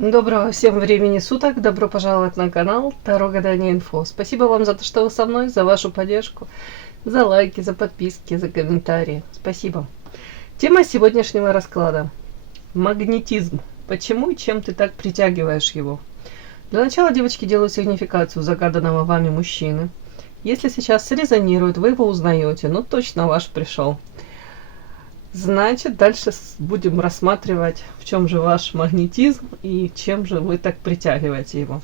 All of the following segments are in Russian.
Доброго всем времени суток, добро пожаловать на канал Таро Гадание Инфо. Спасибо вам за то, что вы со мной, за вашу поддержку, за лайки, за подписки, за комментарии. Спасибо. Тема сегодняшнего расклада. Магнетизм. Почему и чем ты так притягиваешь его? Для начала, девочки, делаю сигнификацию загаданного вами мужчины. Если сейчас срезонирует, вы его узнаете, ну точно ваш пришел. Значит, дальше будем рассматривать, в чем же ваш магнетизм и чем же вы так притягиваете его.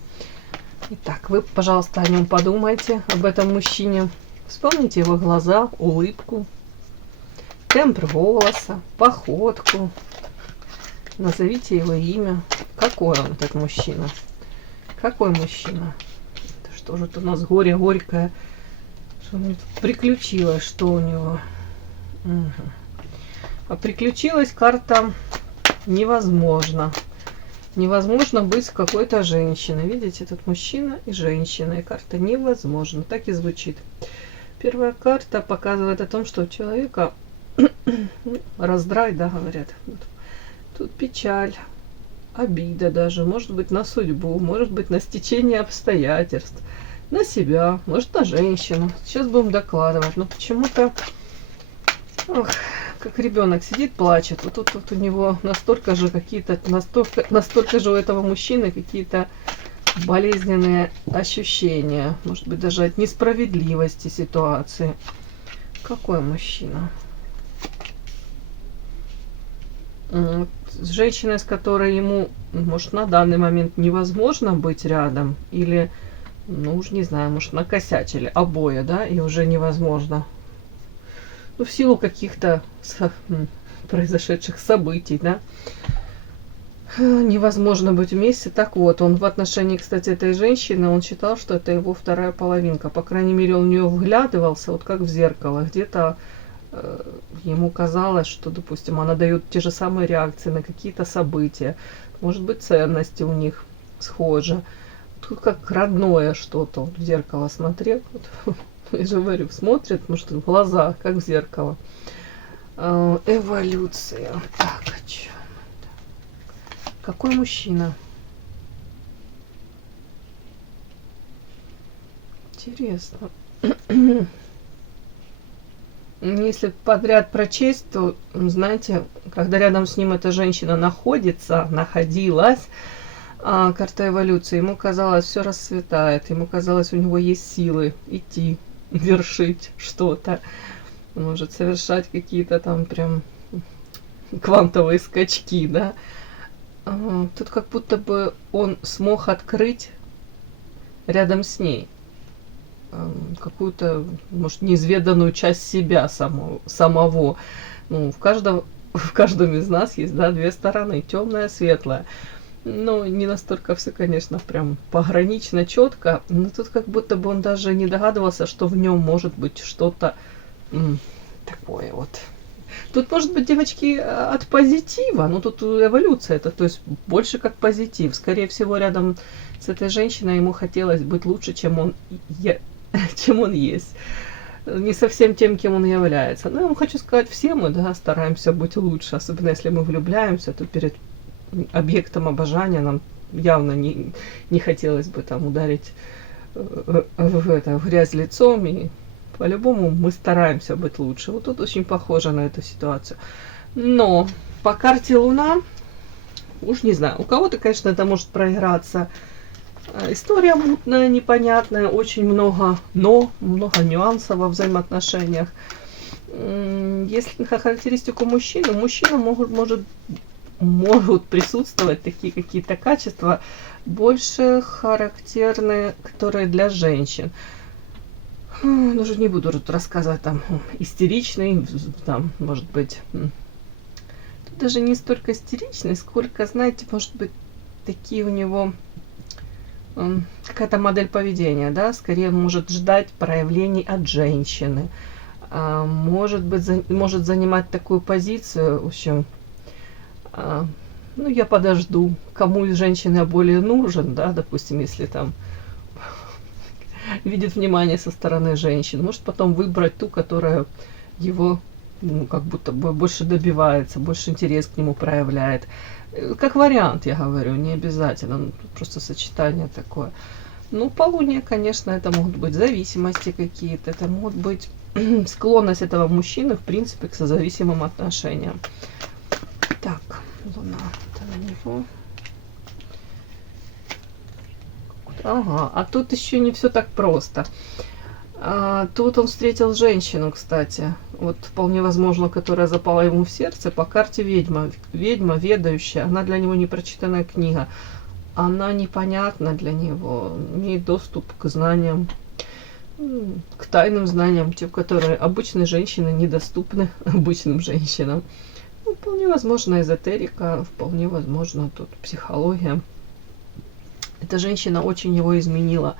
Итак, вы, пожалуйста, о нем подумайте, об этом мужчине. Вспомните его глаза, улыбку, тембр голоса, походку. Назовите его имя. Какой он, этот мужчина? Какой мужчина? Это что же это у нас горе горькое? Что у него приключилось, что у него? Угу. А приключилась карта невозможно. Невозможно быть с какой-то женщиной. Видите, тут мужчина и женщина. И карта невозможно. Так и звучит. Первая карта показывает о том, что у человека раздрай, да, говорят. Тут печаль, обида даже. Может быть на судьбу, может быть на стечение обстоятельств. На себя, может на женщину. Сейчас будем докладывать. Но почему-то... как ребенок сидит, плачет. Вот тут вот у него настолько же какие-то, настолько же у этого мужчины какие-то болезненные ощущения. Может быть, даже от несправедливости ситуации. Какой мужчина? С женщиной, с которой ему, может, на данный момент невозможно быть рядом. Или, ну уж не знаю, может, накосячили обои, да, и уже невозможно. Ну, в силу каких-то произошедших событий, да, невозможно быть вместе. Так вот, он в отношении, кстати, этой женщины, он считал, что это его вторая половинка. По крайней мере, он в нее вглядывался, вот как в зеркало. Где-то ему казалось, что, допустим, она дает те же самые реакции на какие-то события. Может быть, ценности у них схожи. Тут как родное что-то. Он в зеркало смотрел. Вот. Я же говорю, смотрит, может, в глаза, как в зеркало. Эволюция. Так, о чем это? Какой мужчина? Интересно. Если подряд прочесть, то, знаете, когда рядом с ним эта женщина находится, находилась, карта эволюции, ему казалось, все расцветает, ему казалось, у него есть силы идти, вершить что-то, может совершать какие-то там прям квантовые скачки, да. Тут как будто бы он смог открыть рядом с ней какую-то, может, неизведанную часть себя самого. Ну, в каждом из нас есть, да, две стороны, темная, светлая. Ну, не настолько все, конечно, прям погранично, четко, но тут как будто бы он даже не догадывался, что в нем может быть что-то такое вот. Тут может быть, девочки, от позитива, но тут эволюция, это, то есть больше как позитив. Скорее всего, рядом с этой женщиной ему хотелось быть лучше, чем он есть. Не совсем тем, кем он является. Но я вам хочу сказать, все мы, да, стараемся быть лучше, особенно если мы влюбляемся, то перед объектом обожания нам явно не хотелось бы там ударить в грязь лицом, и по-любому мы стараемся быть лучше. Вот тут очень похоже на эту ситуацию. Но по карте Луна, уж не знаю, у кого-то, конечно, это может проиграться. История мутная, непонятная, очень много нюансов во взаимоотношениях. Если на характеристику мужчины, мужчина могут присутствовать такие какие-то качества, больше характерные, которые для женщин. Даже не буду рассказывать, там, истеричный, там, может быть, тут даже не столько истеричный, сколько, знаете, может быть, такие у него какая-то модель поведения, да, скорее он может ждать проявлений от женщины, может быть, может занимать такую позицию, в общем, ну, я подожду, кому из женщин я более нужен, да, допустим, если там видит внимание со стороны женщин, может потом выбрать ту, которая его ну, как будто бы больше добивается, больше интерес к нему проявляет. Как вариант, я говорю, не обязательно, ну, просто сочетание такое. Ну, полуния, конечно, это могут быть зависимости какие-то, это могут быть склонность этого мужчины, в принципе, к созависимым отношениям. Так, Луна, это на него. Ага, а тут еще не все так просто. Тут он встретил женщину, кстати, вот вполне возможно, которая запала ему в сердце по карте ведьма. Ведьма, ведающая, она для него не прочитанная книга. Она непонятна для него, имеет доступ к знаниям, к тайным знаниям, те, которые обычные женщины недоступны обычным женщинам. Ну, вполне возможно эзотерика, вполне возможно тут психология. Эта женщина очень его изменила.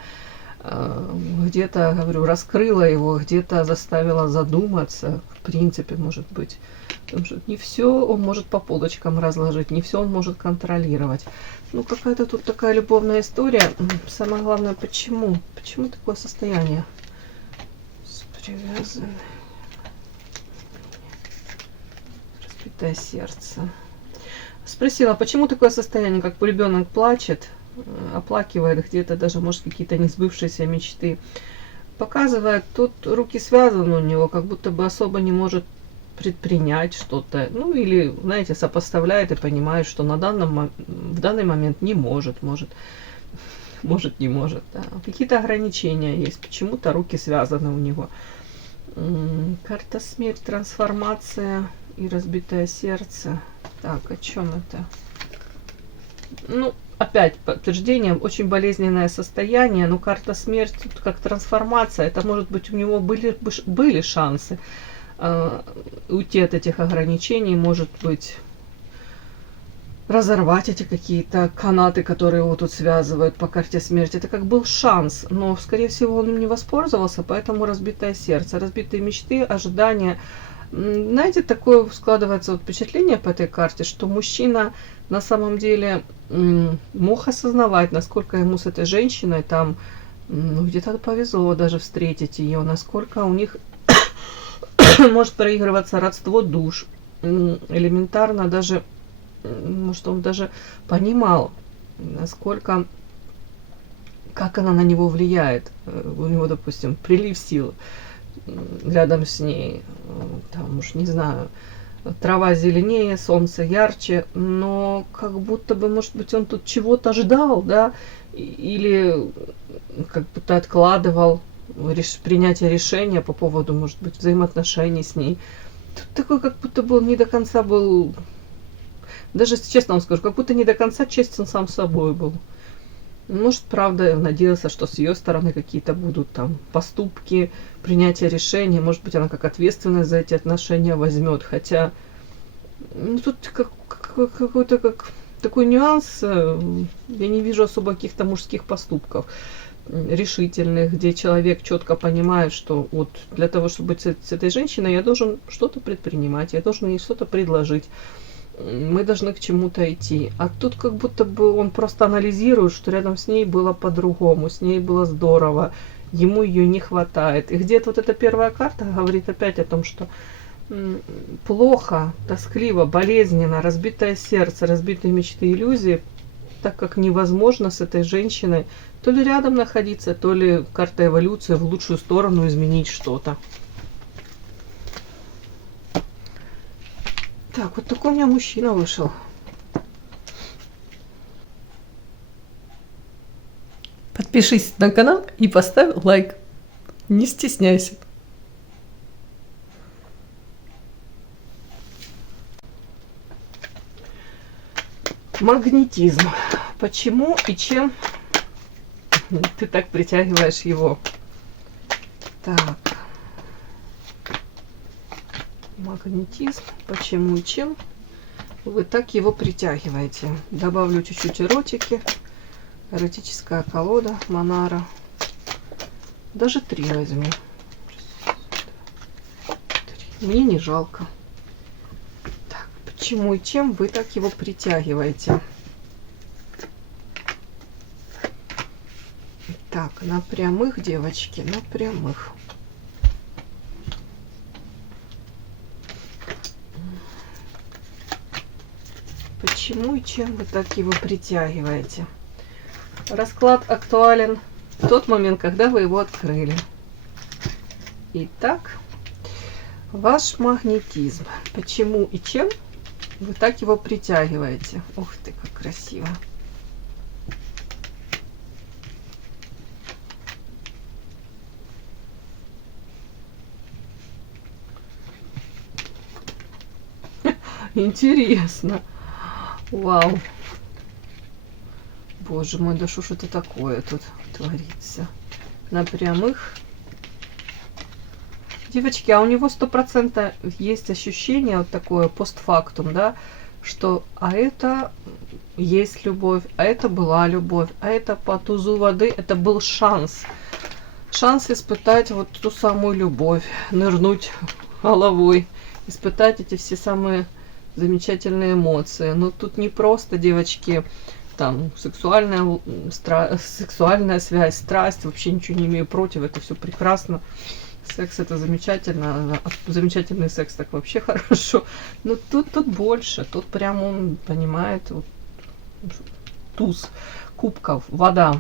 Где-то, говорю, раскрыла его, где-то заставила задуматься, в принципе, может быть. Потому что не все он может по полочкам разложить, не все он может контролировать. Ну, какая-то тут такая любовная история. Самое главное, почему? Почему такое состояние? Привязанное. Разбитое сердце. Спросила, почему такое состояние, как ребенок плачет, оплакивает где-то даже, может, какие-то несбывшиеся мечты. Показывает, тут руки связаны у него, как будто бы особо не может предпринять что-то. Ну, или, знаете, сопоставляет и понимает, что в данный момент не может, может, не может. Да. Какие-то ограничения есть, почему-то руки связаны у него. Карта смерть, трансформация и разбитое сердце. Так, о чем это? Ну, опять подтверждение, очень болезненное состояние, но карта смерть, тут как трансформация, это может быть у него были шансы уйти от этих ограничений, может быть разорвать эти какие-то канаты, которые его тут связывают по карте смерти. Это как был шанс, но, скорее всего, он им не воспользовался, поэтому разбитое сердце, разбитые мечты, ожидания. Знаете, такое складывается вот впечатление по этой карте, что мужчина на самом деле мог осознавать, насколько ему с этой женщиной там, ну, где-то повезло даже встретить ее, насколько у них может проигрываться родство душ. Элементарно даже, может, он даже понимал, насколько, как она на него влияет. У него, допустим, прилив сил рядом с ней, там уж не знаю, трава зеленее, солнце ярче, но как будто бы, может быть, он тут чего-то ждал, да, или как будто откладывал принятие решения по поводу, может быть, взаимоотношений с ней. Тут такой, как будто бы он не до конца был, даже честно вам скажу, как будто не до конца честен сам с собой был. Может, правда, надеялся, что с ее стороны какие-то будут там поступки, принятие решений. Может быть, она как ответственность за эти отношения возьмет. Хотя, ну, тут какой-то как такой нюанс. Я не вижу особо каких-то мужских поступков решительных, где человек четко понимает, что вот для того, чтобы быть с этой женщиной, я должен что-то предпринимать, я должен ей что-то предложить. Мы должны к чему-то идти. А тут как будто бы он просто анализирует, что рядом с ней было по-другому, с ней было здорово, ему ее не хватает. И где-то вот эта первая карта говорит опять о том, что плохо, тоскливо, болезненно, разбитое сердце, разбитые мечты, иллюзии, так как невозможно с этой женщиной то ли рядом находиться, то ли карта эволюции в лучшую сторону изменить что-то. Так, вот такой у меня мужчина вышел. Подпишись на канал и поставь лайк. Не стесняйся. Магнетизм. Почему и чем ты так притягиваешь его? Так. Магнетизм. Почему и чем вы так его притягиваете? Добавлю чуть-чуть эротики. Эротическая колода Монара. Даже 3 возьму. Мне не жалко. Так, почему и чем вы так его притягиваете? Так, на прямых, девочки, на прямых. почему и чем вы так его притягиваете. Расклад актуален в тот момент, когда вы его открыли. Итак, ваш магнетизм. Почему и чем вы так его притягиваете? Ух ты, как красиво. Интересно. Вау. Боже мой, да что ж это такое тут творится? На прямых. Девочки, а у него 100% есть ощущение вот такое постфактум, да, что а это есть любовь, а это была любовь, а это по тузу воды, это был шанс. Шанс испытать вот ту самую любовь, нырнуть головой, испытать эти все самые замечательные эмоции. Но тут не просто, девочки, там сексуальная связь, страсть, вообще ничего не имею против, это все прекрасно. Секс это замечательно, замечательный секс так вообще хорошо. Но тут больше, тут прям он понимает, вот, туз кубков, вода.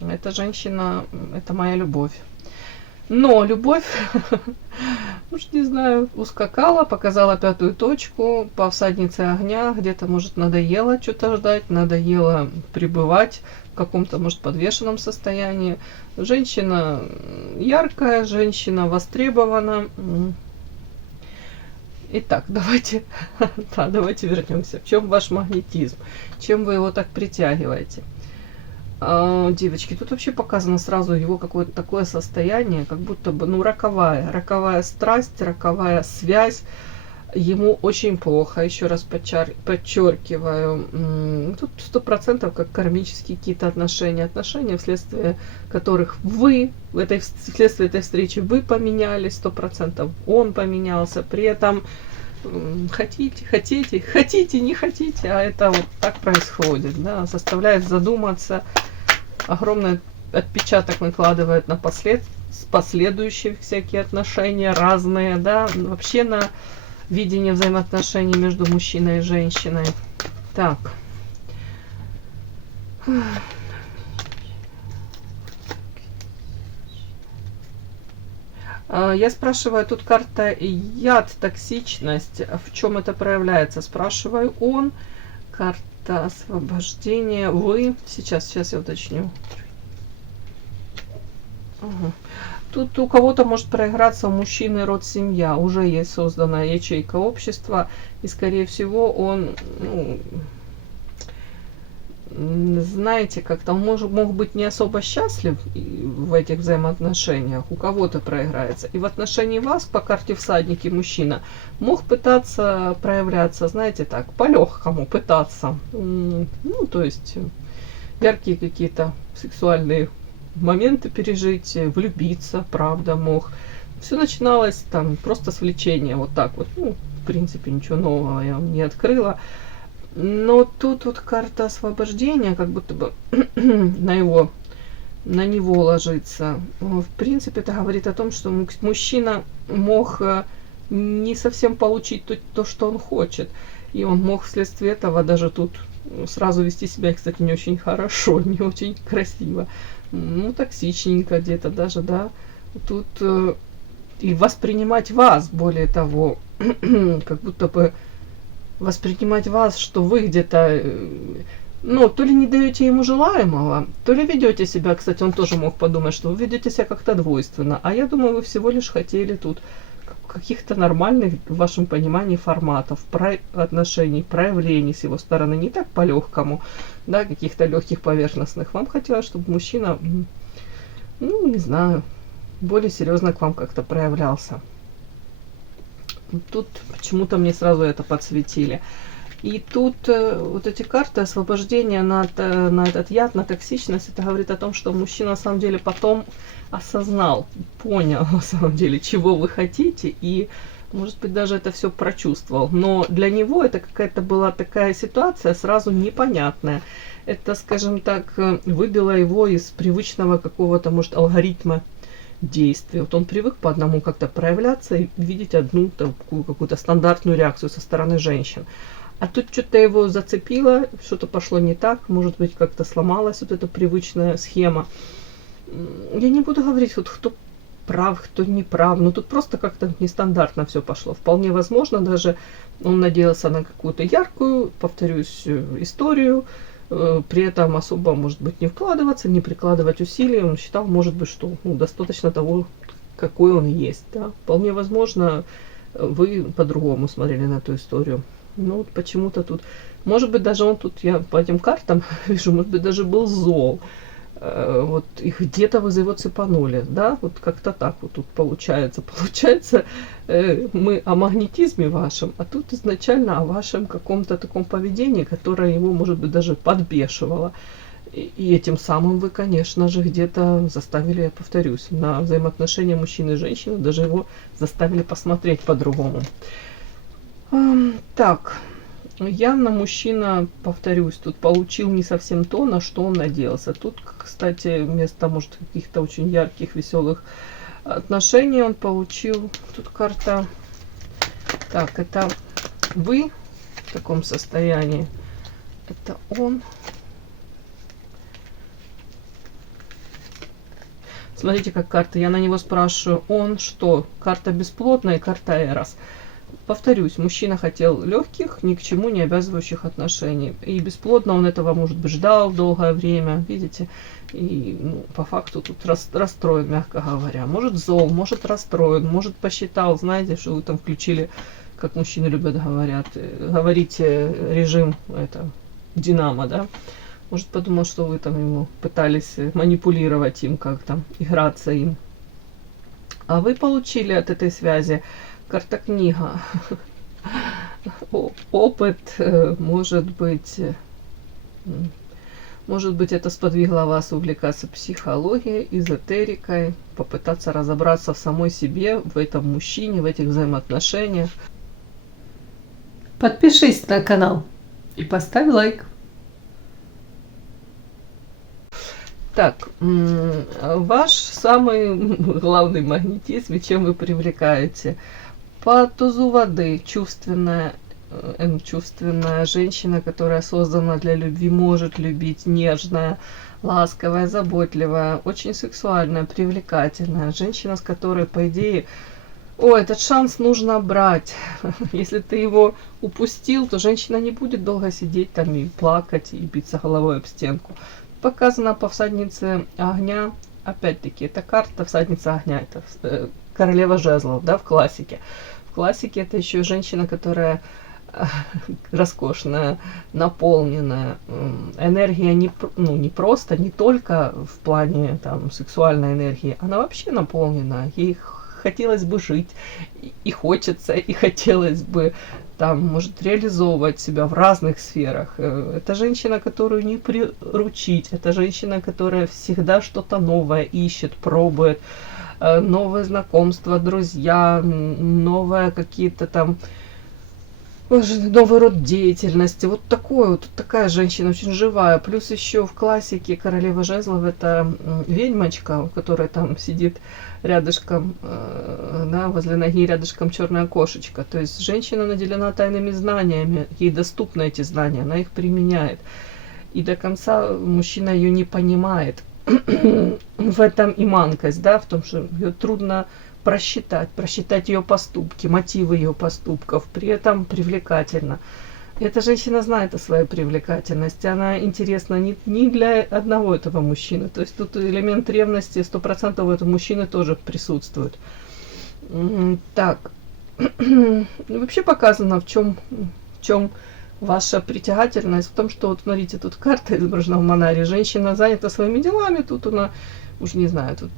Эта женщина, это моя любовь. Но любовь, уж не знаю, ускакала, показала пятую точку по всаднице огня, где-то, может, надоело что-то ждать, надоело пребывать в каком-то, может, подвешенном состоянии. Женщина яркая, женщина востребована. Итак, давайте вернемся. В чем ваш магнетизм? Чем вы его так притягиваете? Девочки, тут вообще показано сразу его какое-то такое состояние, как будто бы, ну, роковая страсть, роковая связь. Ему очень плохо, еще раз подчеркиваю. Тут 100% как кармические какие-то отношения, вследствие которых вследствие этой встречи вы поменялись, 100% он поменялся, при этом хотите, не хотите, а это вот так происходит, да, заставляет задуматься, огромный отпечаток накладывает на последующие всякие отношения разные, да, вообще на видение взаимоотношений между мужчиной и женщиной. Так. Я спрашиваю, тут карта яд, токсичность. В чем это проявляется? Спрашиваю он. Карта освобождения. Вы. Сейчас я уточню. Ага. Тут у кого-то может проиграться у мужчины род, семья. Уже есть созданная ячейка общества. И, скорее всего, он, знаете, как-то он мог быть не особо счастлив в этих взаимоотношениях. У кого-то проиграется. И в отношении вас, по карте всадники, мужчина, мог пытаться проявляться, знаете, так, по-легкому пытаться. То есть, яркие какие-то сексуальные моменты пережить, влюбиться, правда, мог. Все начиналось там просто с влечения, вот так вот. В принципе, ничего нового я вам не открыла. Но тут вот карта освобождения, как будто бы на него ложится. В принципе, это говорит о том, что мужчина мог не совсем получить то, что он хочет. И он мог вследствие этого даже тут сразу вести себя, кстати, не очень хорошо, не очень красиво. Токсичненько где-то даже, да. Тут и воспринимать вас, более того, как будто бы воспринимать вас, что вы где-то, то ли не даете ему желаемого, то ли ведете себя, кстати, он тоже мог подумать, что вы ведете себя как-то двойственно. А я думаю, вы всего лишь хотели тут каких-то нормальных, в вашем понимании, форматов, отношений, проявлений с его стороны, не так по-легкому, да, каких-то легких поверхностных. Вам хотелось, чтобы мужчина, не знаю, более серьезно к вам как-то проявлялся. Тут почему-то мне сразу это подсветили. И тут вот эти карты освобождения на этот яд, на токсичность, это говорит о том, что мужчина на самом деле потом осознал, понял на самом деле, чего вы хотите, и, может быть, даже это все прочувствовал. Но для него это какая-то была такая ситуация сразу непонятная. Это, скажем так, выбило его из привычного какого-то, может, алгоритма действий. Вот он привык по одному как-то проявляться и видеть одну такую какую-то стандартную реакцию со стороны женщин. А тут что-то его зацепило, что-то пошло не так, может быть, как-то сломалась вот эта привычная схема. Я не буду говорить, вот кто прав, кто не прав, но тут просто как-то нестандартно все пошло. Вполне возможно, даже он надеялся на какую-то яркую, повторюсь, историю, при этом особо, может быть, не вкладываться, не прикладывать усилий. Он считал, может быть, что достаточно того, какой он есть. Да? Вполне возможно, вы по-другому смотрели на эту историю. Ну, вот почему-то тут... Может быть, даже он тут, я по этим картам вижу, может быть, даже был зол. Вот, и где-то вы его цепанули, да? Вот как-то так вот тут получается. Получается, мы о магнетизме вашем, а тут изначально о вашем каком-то таком поведении, которое его, может быть, даже подбешивало. И этим самым вы, конечно же, где-то заставили, я повторюсь, на взаимоотношения мужчины и женщины, даже его заставили посмотреть по-другому. Так, явно мужчина, повторюсь, тут получил не совсем то, на что он надеялся. Тут, кстати, вместо, может, каких-то очень ярких, веселых отношений он получил. Тут карта. Так, это вы в таком состоянии. Это он. Смотрите, как карта. Я на него спрашиваю, он что? Карта бесплотная, карта Эрос. Повторюсь, мужчина хотел легких, ни к чему не обязывающих отношений. И бесплодно он этого, может быть, ждал долгое время, видите. И по факту тут расстроен, мягко говоря. Может зол, может расстроен, может посчитал, знаете, что вы там включили, как мужчины любят говорить режим Динамо, да. Может подумал, что вы там ему пытались манипулировать им как-то, играться им. А вы получили от этой связи карта книга. Опыт, может быть, это сподвигло вас увлекаться психологией, эзотерикой, попытаться разобраться в самой себе, в этом мужчине, в этих взаимоотношениях. Подпишись на канал и поставь лайк. Так, ваш самый главный магнетизм, и чем вы привлекаете? По тузу воды чувственная женщина, которая создана для любви, может любить, нежная, ласковая, заботливая, очень сексуальная, привлекательная. Женщина, с которой, по идее, этот шанс нужно брать. Если ты его упустил, то женщина не будет долго сидеть там и плакать, и биться головой об стенку. Показано по всаднице огня. Опять-таки, это карта всадница огня. Это королева жезлов, да, в классике. В классике это еще женщина, которая роскошная, наполненная. Энергия не просто, не только в плане там сексуальной энергии, она вообще наполнена. Ей хотелось бы жить, и хочется, и хотелось бы там, может, реализовывать себя в разных сферах. Это женщина, которую не приручить. Это женщина, которая всегда что-то новое ищет, пробует. Новые знакомства, друзья, новые какие-то там, новый род деятельности. Вот такая женщина, очень живая. Плюс еще в классике королева жезлов это ведьмочка, у которой там сидит рядышком, да, возле ноги рядышком черная кошечка. То есть женщина наделена тайными знаниями, ей доступны эти знания, она их применяет. И до конца мужчина ее не понимает. В этом и манкость, да, в том, что ее трудно просчитать ее поступки, мотивы ее поступков, при этом привлекательно. Эта женщина знает о своей привлекательности, она интересна не для одного этого мужчины, то есть тут элемент ревности 100% у этого мужчины тоже присутствует. Так, вообще показано, в чем ваша притягательность, в том, что, вот смотрите, тут карта изображена в Манаре, женщина занята своими делами, тут она, уж не знаю, тут,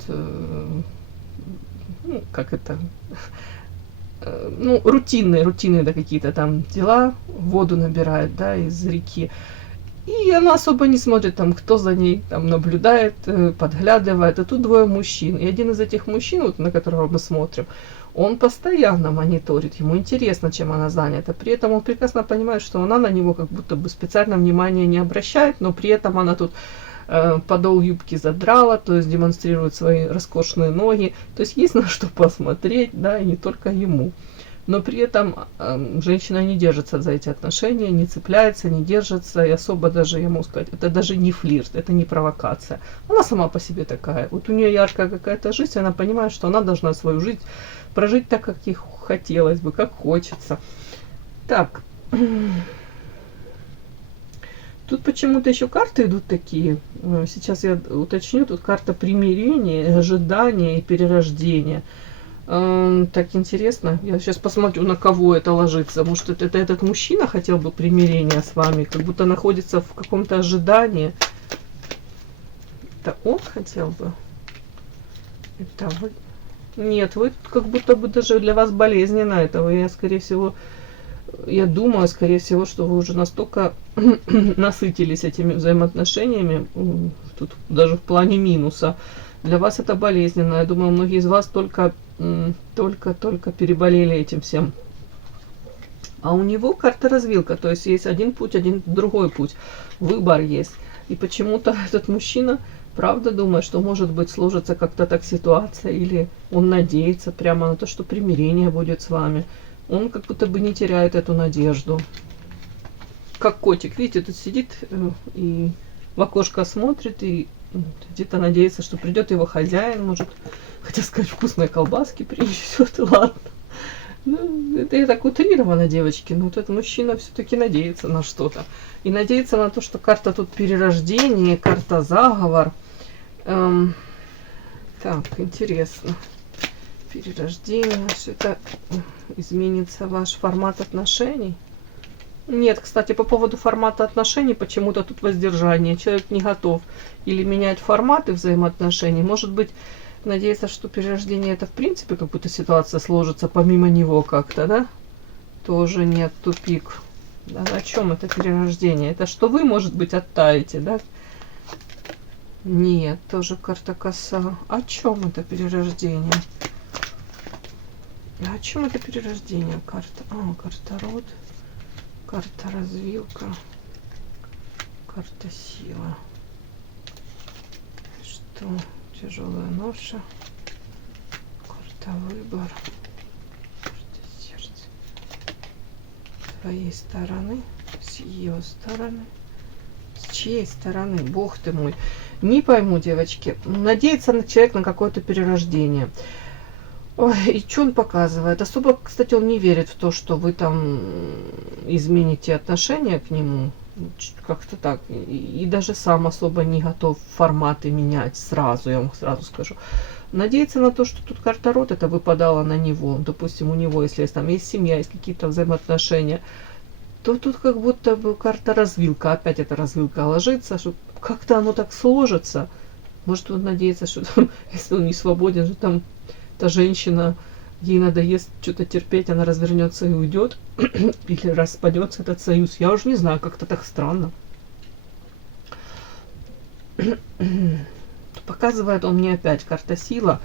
рутинные, да, какие-то там дела, воду набирает, да, из реки. И она особо не смотрит, там, кто за ней там наблюдает, подглядывает. А тут двое мужчин. И один из этих мужчин, вот, на которого мы смотрим, он постоянно мониторит. Ему интересно, чем она занята. При этом он прекрасно понимает, что она на него как будто бы специально внимания не обращает, но при этом она тут подол юбки задрала, то есть демонстрирует свои роскошные ноги. То есть есть на что посмотреть, да, и не только ему. но при этом женщина не держится за эти отношения, не цепляется, не держится, и особо даже, я могу сказать, это даже не флирт, это не провокация. Она сама по себе такая. Вот у нее яркая какая-то жизнь, она понимает, что она должна свою жизнь прожить так, как ей хотелось бы, как хочется. Так. Тут почему-то еще карты идут такие. Сейчас я уточню. Тут карта примирения, ожидания и перерождения. Так интересно. Я сейчас посмотрю, на кого это ложится. Может, это этот мужчина хотел бы примирения с вами, как будто находится в каком-то ожидании. Это он хотел бы? Это вы? Нет, вы как будто бы даже для вас болезненно этого. Я, скорее всего, я думаю, скорее всего, что вы уже настолько насытились этими взаимоотношениями, тут даже в плане минуса. Для вас это болезненно. Я думаю, многие из вас только переболели этим всем. А у него карта развилка, то есть есть один путь, один другой путь. Выбор есть. И почему-то этот мужчина, правда, думает, что, может быть, сложится как-то так ситуация, или он надеется прямо на то, что примирение будет с вами. Он как будто бы не теряет эту надежду. Как котик, видите, тут сидит и в окошко смотрит, и где-то надеется, что придет его хозяин, может, хотя сказать, вкусные колбаски принесет, ладно. Ну, это я так утрирована, девочки, но вот этот мужчина все-таки надеется на что-то. И надеется на то, что карта тут перерождение, карта заговор. Так, интересно. Перерождение, что это изменится ваш формат отношений? Нет, кстати, по поводу формата отношений почему-то тут воздержание. Человек не готов или менять форматы взаимоотношений. Может быть, надеется, что перерождение это в принципе как будто ситуация сложится помимо него как-то, да? Тоже нет, тупик. Да, о чем это перерождение? Это что вы, может быть, оттаете, да? Нет, тоже карта коса. О чем это перерождение? О чем это перерождение? Карта. Карта род. Карта развилка. Карта сила. Что? Тяжелая ноша. Карта выбор. Карта сердце. С твоей стороны. С ее стороны. С чьей стороны? Бог ты мой. Не пойму, девочки. Надеется на человек на какое-то перерождение. Ой, и что он показывает? Особо, кстати, он не верит в то, что вы там измените отношение к нему. Как-то так. И даже сам особо не готов форматы менять сразу, я вам сразу скажу. Надеется на то, что тут карта род это выпадала на него. Допустим, у него, если там есть семья, есть какие-то взаимоотношения, то тут как будто бы карта развилка. Опять эта развилка ложится, что как-то оно так сложится. Может, он надеется, что там, если он не свободен, что там та женщина, ей надоест что-то терпеть, она развернется и уйдет, или распадется этот союз. Я уже не знаю, как-то так странно. Показывает он мне опять карта сила.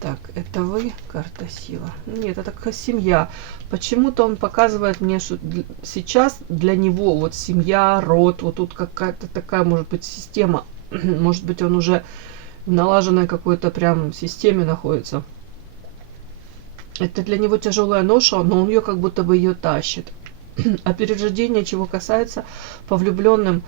Так, это вы, карта сила. Нет, это как семья. Почему-то он показывает мне, что сейчас для него вот семья, род, вот тут какая-то такая, может быть, система. Может быть, он уже в налаженной какой-то прям системе находится. Это для него тяжелая ноша, но он ее как будто бы ее тащит. А перерождение, чего касается, по влюбленным,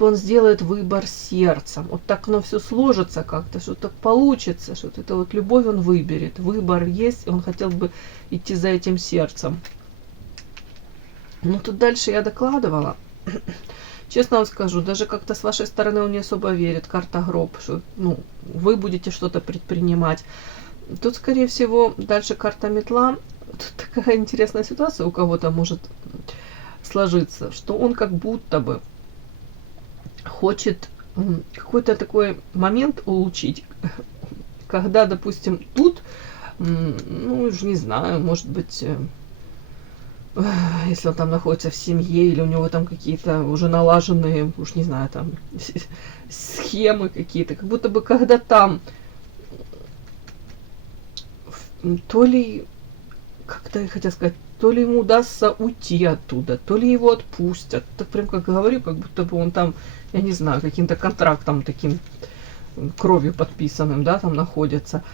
он сделает выбор сердцем. Вот так оно все сложится как-то, что так получится, что это вот любовь он выберет. Выбор есть, он хотел бы идти за этим сердцем. Ну тут дальше я докладывала. Честно вам скажу, даже как-то с вашей стороны он не особо верит. Карта гроб, что вы будете что-то предпринимать. Тут, скорее всего, дальше карта метла. Тут такая интересная ситуация у кого-то может сложиться, что он как будто бы хочет какой-то такой момент улучшить, когда, допустим, тут, уже не знаю, может быть, если он там находится в семье, или у него там какие-то уже налаженные, уж не знаю, там схемы какие-то, как будто бы когда там то ли, как-то я хотела сказать, то ли ему удастся уйти оттуда, то ли его отпустят. Так прям как говорю, как будто бы он там, я не знаю, каким-то контрактом таким кровью подписанным, да, там находится.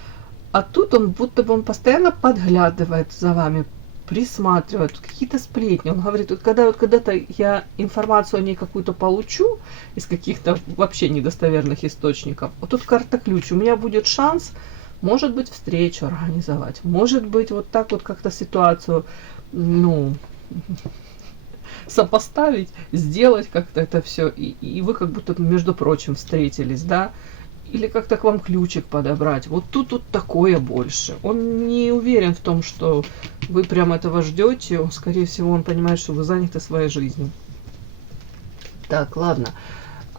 А тут он будто бы он постоянно подглядывает за вами, присматривает, тут какие-то сплетни. Он говорит, вот когда-то я информацию о ней какую-то получу из каких-то вообще недостоверных источников, вот тут карта-ключ, у меня будет шанс, может быть, встречу организовать, может быть, вот так вот как-то ситуацию, ну, сопоставить, сделать как-то это все, и вы как будто, между прочим, встретились, да, или как-то к вам ключик подобрать. Вот тут вот такое больше. Он не уверен в том, что вы прям этого ждете. Скорее всего, он понимает, что вы заняты своей жизнью. Так, ладно.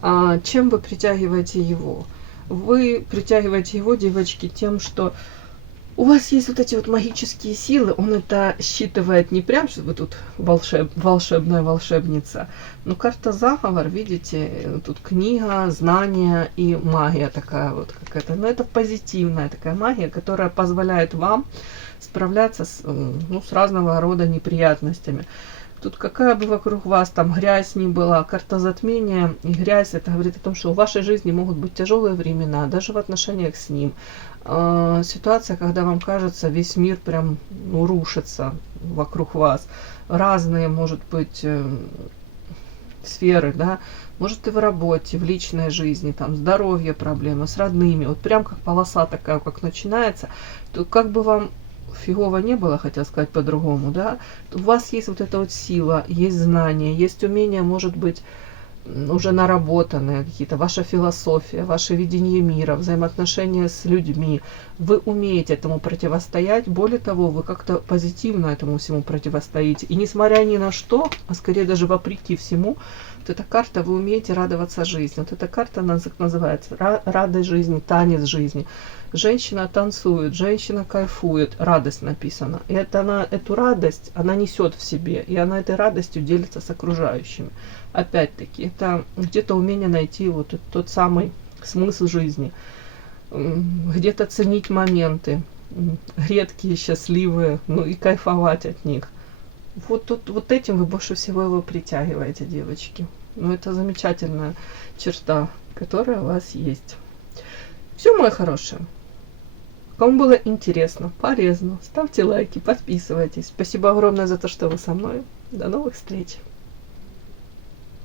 А чем вы притягиваете его? Вы притягиваете его, девочки, тем, что у вас есть вот эти вот магические силы, он это считывает не прям, что вы тут волшебная волшебница, но карта заговор, видите, тут книга, знания и магия такая вот какая-то, но это позитивная такая магия, которая позволяет вам справляться с, ну, с разного рода неприятностями. Тут какая бы вокруг вас там грязь ни была, карта затмения и грязь, это говорит о том, что в вашей жизни могут быть тяжелые времена, даже в отношениях с ним. Ситуация, когда вам кажется, весь мир прям, ну, рушится вокруг вас. Разные, может быть, сферы, да, может и в работе, в личной жизни, там, здоровье, проблемы с родными, вот прям как полоса такая, как начинается, то как бы вам фигово не было, хотел сказать по-другому, да, у вас есть вот эта вот сила, есть знания, есть умение, может быть, уже наработанные какие-то, ваша философия, ваше видение мира, взаимоотношения с людьми. Вы умеете этому противостоять, более того, вы как-то позитивно этому всему противостоите. И несмотря ни на что, а скорее даже вопреки всему, вот эта карта, вы умеете радоваться жизни. Вот эта карта называется «Радость жизни», «Танец жизни». Женщина танцует, женщина кайфует, радость написано. И это она, эту радость она несет в себе, и она этой радостью делится с окружающими. Опять-таки, это где-то умение найти вот тот самый смысл жизни, где-то ценить моменты, редкие, счастливые, ну и кайфовать от них. Вот этим вы больше всего его притягиваете, девочки. Ну, это замечательная черта, которая у вас есть. Все, мои хорошие. Кому было интересно, полезно, ставьте лайки, подписывайтесь. Спасибо огромное за то, что вы со мной. До новых встреч.